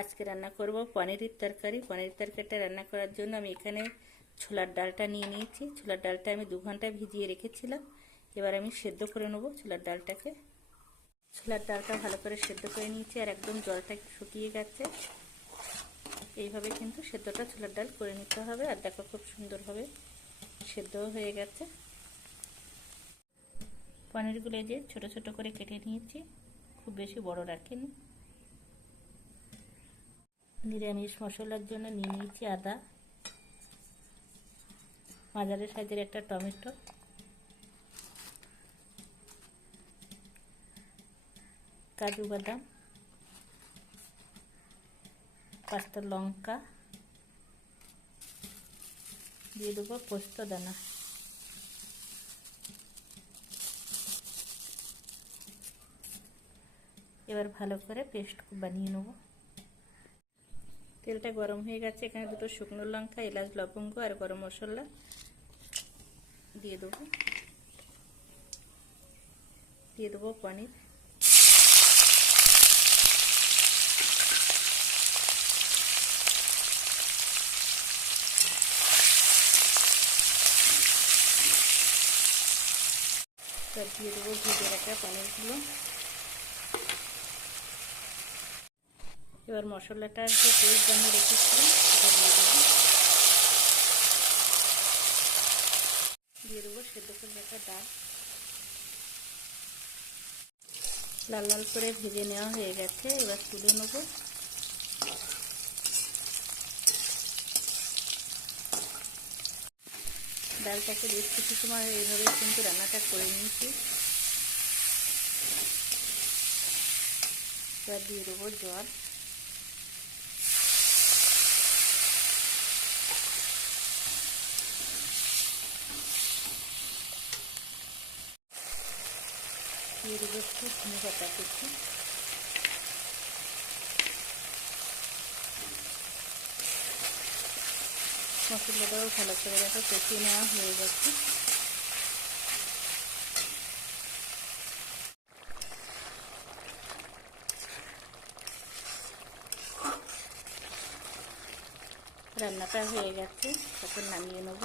আজকে রান্না করব পনিরের তরকারি। পনিরের তরকারিটা রান্না করার জন্য আমি এখানে ছোলার ডালটা নিয়ে নিয়েছি। ছোলার ডালটা আমি 2 ঘন্টা ভিজিয়ে রেখেছিলাম। এবার আমি সেদ্ধ করে নেব ছোলার ডালটাকে। ছোলার ডালটা ভালো করে সেদ্ধ করে নিয়েছি, আর একদম জলটা শুকিয়ে গেছে। এইভাবে কিন্তু সেদ্ধটা ছোলার ডাল করে নিতে হবে। আর দেখো খুব সুন্দরভাবে সেদ্ধও হয়ে গেছে। পনিরগুলো যে ছোট ছোট করে কেটে নিয়েছি, খুব বেশি বড় রাখিনি। নিরামিষ মশলার জন্য নিয়ে নিয়েছি আদা, মাঝারি সাইজের একটা টমেটো, কাজু বাদাম, 5টা লঙ্কা, দিয়ে দেবো পোস্ত দানা। এবার ভালো করে পেস্ট বানিয়ে নেব। তেলটা গরম হয়ে গেছে। এখানে 2টো শুকনো লঙ্কা, এলাচ, লবঙ্গ আর গরম মশলা দিয়ে দেবো। দিয়ে দেবো পনির। এবার দিয়ে দেবো ভেজে রাখা পনিরগুলো। এবার মশলাটার যে পেস্ট বানিয়ে রেখেছিলাম সেটা দিয়ে দেবো। দিয়ে দেবো সেদ্ধ করে রাখা ডাল। লাল লাল করে ভেজে নেওয়া হয়ে গেছে। এবার তুলে নেব। ডালটাকে বেশ কিছু সময় এইভাবে কিন্তু রান্নাটা করে নিয়েছি। এবার দিয়ে দেবো জল। দিয়ে দেবো একটু ধনে পাতা কুচি। মশলাটাও ভালো করে দেখো কষিয়ে নেওয়া হয়ে গেছে। রান্নাটা হয়ে গেছে, তখন নামিয়ে নেব।